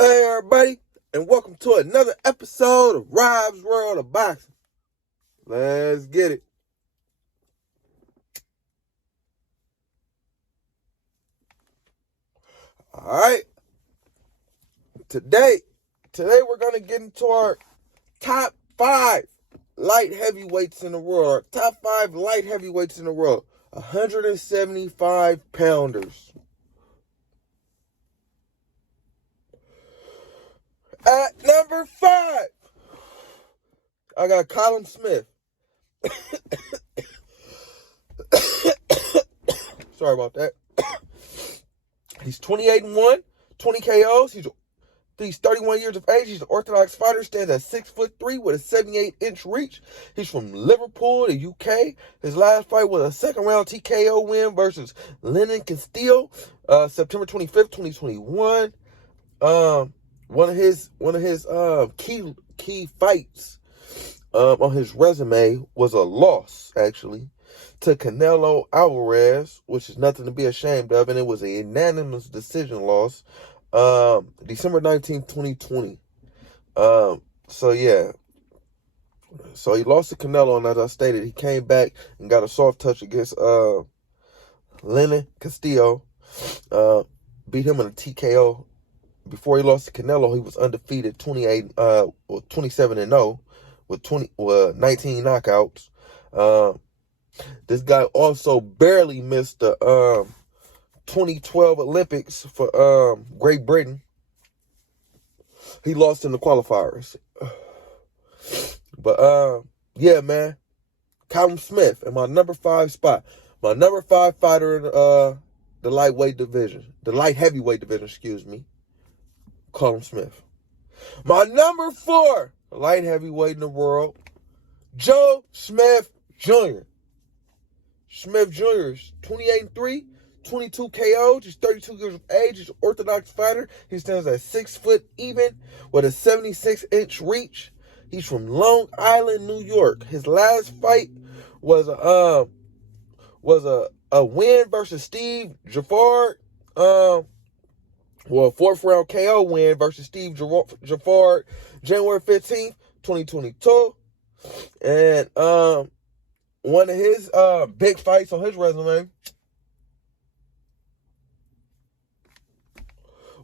Hey everybody, and welcome to another episode of Rob's World of Boxing. Let's get it. Alright, today we're going to get into our top 5 light heavyweights in the world. Our top 5 light heavyweights in the world. 175 pounders. At number 5, I got Callum Smith. Sorry about that. He's 28-1, 20 KOs. He's 31 years of age. He's an orthodox fighter. Stands at 6'3" with a 78-inch reach. He's from Liverpool, the UK. His last fight was a second-round TKO win versus Lennon Castillo, September 25th, 2021. One of his key fights on his resume was a loss, actually, to Canelo Alvarez, which is nothing to be ashamed of, and it was a unanimous decision loss, December 19th, 2020. So he lost to Canelo, and as I stated, he came back and got a soft touch against Lennon Castillo, beat him in a TKO. Before he lost to Canelo, he was undefeated, 27-0 with 19 knockouts. This guy also barely missed the 2012 Olympics for Great Britain. He lost in the qualifiers. But yeah, man, Callum Smith in my number 5 spot. My number 5 fighter in the light heavyweight division, excuse me. Callum Smith. My number 4 light heavyweight in the world, Joe Smith Jr. Smith Jr. is 28-3, 22 KOs. He's 32 years of age. He's an orthodox fighter. He stands at 6 foot even with a 76-inch reach. He's from Long Island, New York. His last fight was a win versus Steve Jaffard. Fourth round KO win versus Steve Jaffard, January 15th, 2022. And one of his big fights on his resume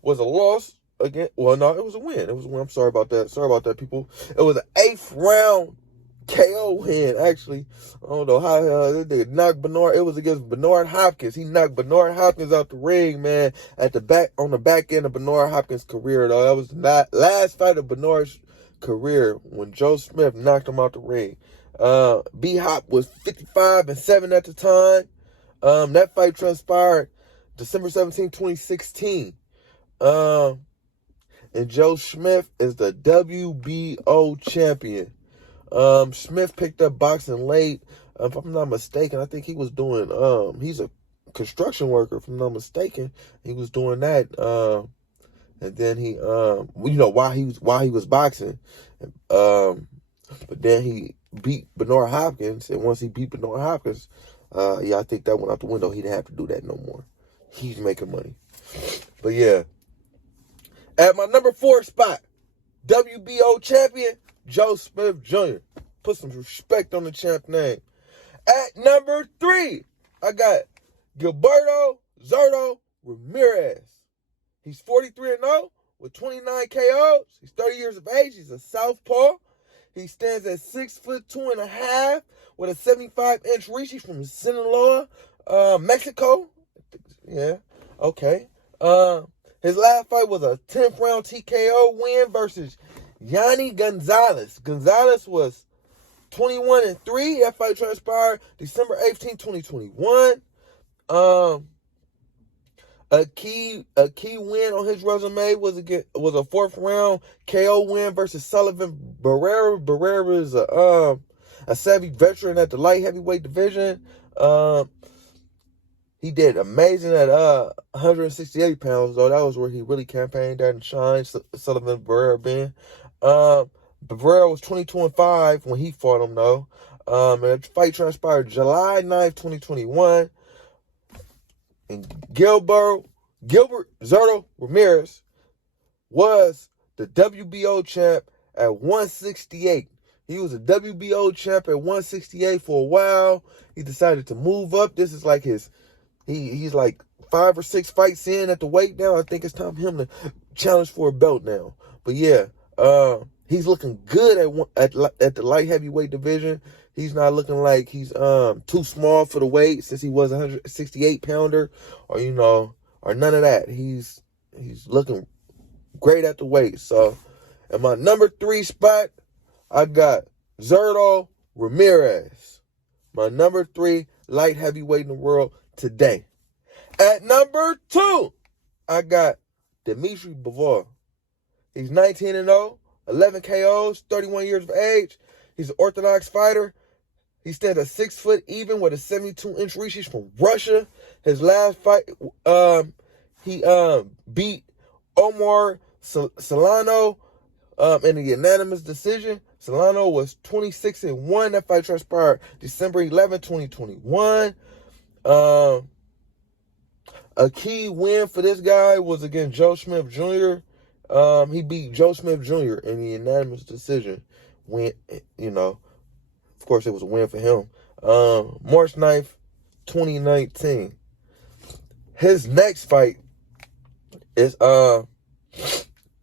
was a loss again. Well, no, it was a win. I'm sorry about that, people. It was an 8th round KO win, actually. I don't know how they knocked Bernard. It was against Bernard Hopkins. He knocked Bernard Hopkins out the ring, man, on the back end of Bernard Hopkins' career, though. That was the last fight of Bernard's career when Joe Smith knocked him out the ring. B-Hop was 55-7 at the time. That fight transpired December 17, 2016. And Joe Smith is the WBO champion. Smith picked up boxing late. If I'm not mistaken, I think he was doing, he's a construction worker, if I'm not mistaken. He was doing that, and then he, while he was boxing, but then he beat Bernard Hopkins, and once he beat Bernard Hopkins, I think that went out the window. He didn't have to do that no more. He's making money. But yeah, at my number 4 spot, WBO champion, Joe Smith Jr. Put some respect on the champ name. At number 3, I got Gilberto Ramirez. He's 43-0 with 29 KOs. He's 30 years of age. He's a southpaw. He stands at 6'2.5" with a 75-inch reach. He's from Sinaloa, Mexico. Yeah, okay. His last fight was a 10th round TKO win versus Yanni Gonzalez. Gonzalez was 21-3. That fight transpired December 18, 2021. A key win on his resume was a 4th round KO win versus Sullivan Barrera. Barrera is a savvy veteran at the light heavyweight division. He did amazing at 168 pounds, though. That was where he really campaigned at and shined, Sullivan Barrera being. Bevarov was 22-5 when he fought him, though. And the fight transpired July 9th, 2021. And Gilberto Ramirez was the WBO champ at 168. He was a WBO champ at 168 for a while. He decided to move up. This is like he's like 5 or 6 fights in at the weight now. I think it's time for him to challenge for a belt now. But yeah, he's looking good at the light heavyweight division. He's not looking like he's too small for the weight since he was a 168 pounder or or none of that. He's looking great at the weight. So, in my number 3 spot, I got Artur Ramirez, my number 3 light heavyweight in the world today. At number 2, I got Dimitry Bevarov. He's 19-0, 11 KOs, 31 years of age. He's an orthodox fighter. He stands at 6 foot even with a 72-inch reach. He's from Russia. His last fight, he beat Omar Solano in a unanimous decision. Solano was 26-1. That fight transpired December 11, 2021. A key win for this guy was against Joe Smith Jr. He beat Joe Smith Jr. in the unanimous decision. Of course, it was a win for him. March 9th, 2019. His next fight is going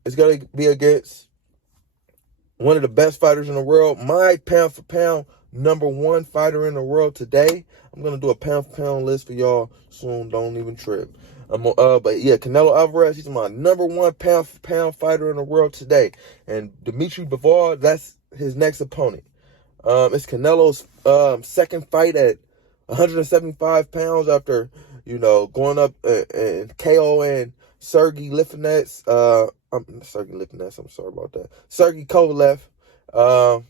to be against one of the best fighters in the world, my pound for pound number 1 fighter in the world today. I'm going to do a pound for pound list for y'all soon. Don't even trip. But yeah, Canelo Alvarez, he's my number 1 pound for pound fighter in the world today. And Dimitry Bevarov, that's his next opponent. It's Canelo's second fight at 175 pounds after, going up and KOing Sergey Lifinets. I'm sorry about that. Sergey Kovalev. I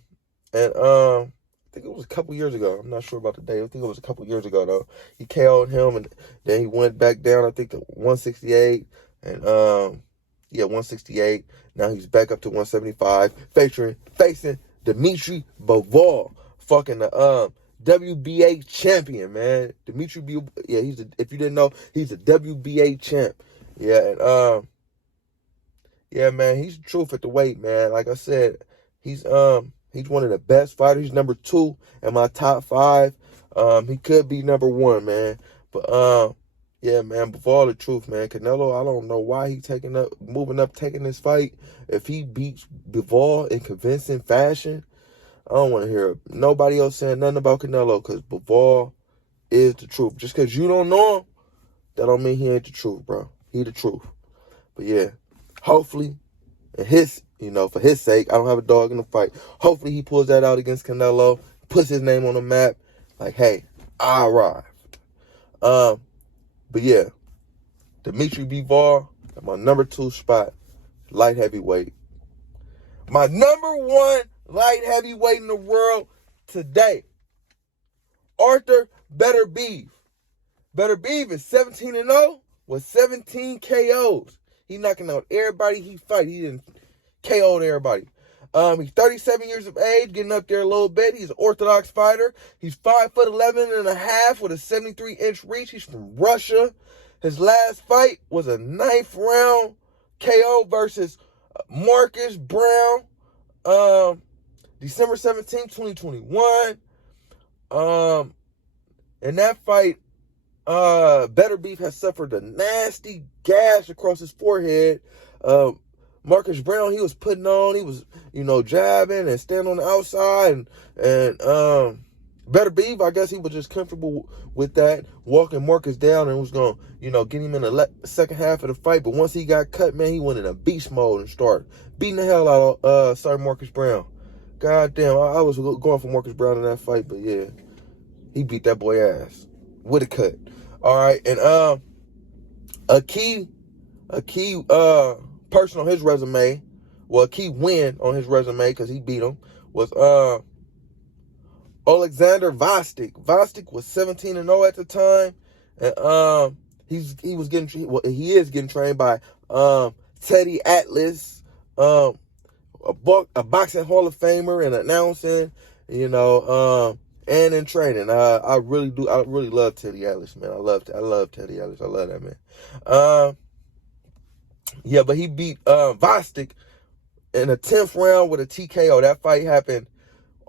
think it was a couple years ago. I'm not sure about the date. I think it was a couple years ago, though. He KO'd him, and then he went back down, I think, to 168. And, 168. Now he's back up to 175, facing Dimitry Bevarov, fucking the WBA champion, man. Dimitry Bevarov, if you didn't know, he's a WBA champ. Yeah, and man, he's the truth at the weight, man. Like I said, he's one of the best fighters. He's number 2 in my top 5. He could be number 1, man. But yeah, man, before the truth, man, Canelo, I don't know why he's moving up, taking this fight. If he beats Bevarov in convincing fashion, I don't want to hear nobody else saying nothing about Canelo, because Bevarov is the truth. Just because you don't know him, that don't mean he ain't the truth, bro. He the truth. But yeah, hopefully, for his sake, I don't have a dog in the fight. Hopefully he pulls that out against Canelo, puts his name on the map, like, hey, I arrived. But yeah, Dimitry Bevarov at my number 2 spot, light heavyweight. My number 1 light heavyweight in the world today, Artur Beev. Beev is 17-0 with 17 KOs. He knocking out everybody he fight. He didn't KO'd everybody. He's 37 years of age, getting up there a little bit. He's an orthodox fighter. He's 5'11.5" with a 73-inch reach. He's from Russia. His last fight was a 9th round KO versus Marcus Brown. December 17, 2021. In that fight, Beev has suffered a nasty gash across his forehead. Marcus Brown, he was putting on, he was, jabbing and standing on the outside. And Beev, I guess he was just comfortable with that, walking Marcus down, and was going to, get him in the second half of the fight. But once he got cut, man, he went in a beast mode and started beating the hell out of Marcus Brown. God damn, I was going for Marcus Brown in that fight, but yeah, he beat that boy ass with a cut. All right, and a key person on his resume, well, a key win on his resume, because he beat him, was Alexander Vostik. Vostik was 17-0 at the time, and he is getting trained by Teddy Atlas, a boxing Hall of Famer, and announcing, and in training. I really love Teddy Atlas, man. I love Teddy Atlas. I love that man. Yeah, but he beat Vostik in the 10th round with a TKO. That fight happened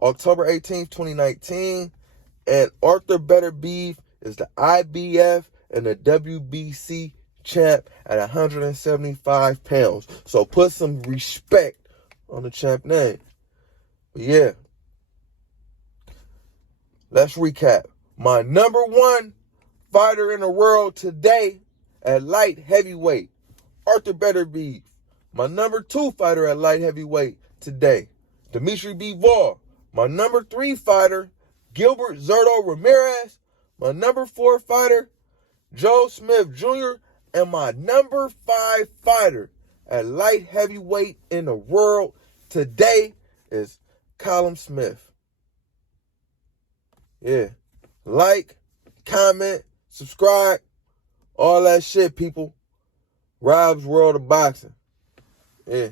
October 18th, 2019. And Artur Beev is the IBF and the WBC champ at 175 pounds. So put some respect on the champ name. But yeah, let's recap. My number one fighter in the world today at light heavyweight, Artur Beev. My number two fighter at light heavyweight today, Dimitry Bevarov. My number three fighter, Gilberto Ramirez. My number four fighter, Joe Smith Jr. And my number five fighter at light heavyweight in the world today is Callum Smith. Yeah. Like, comment, subscribe, all that shit, people. Rob's World of Boxing. Yeah.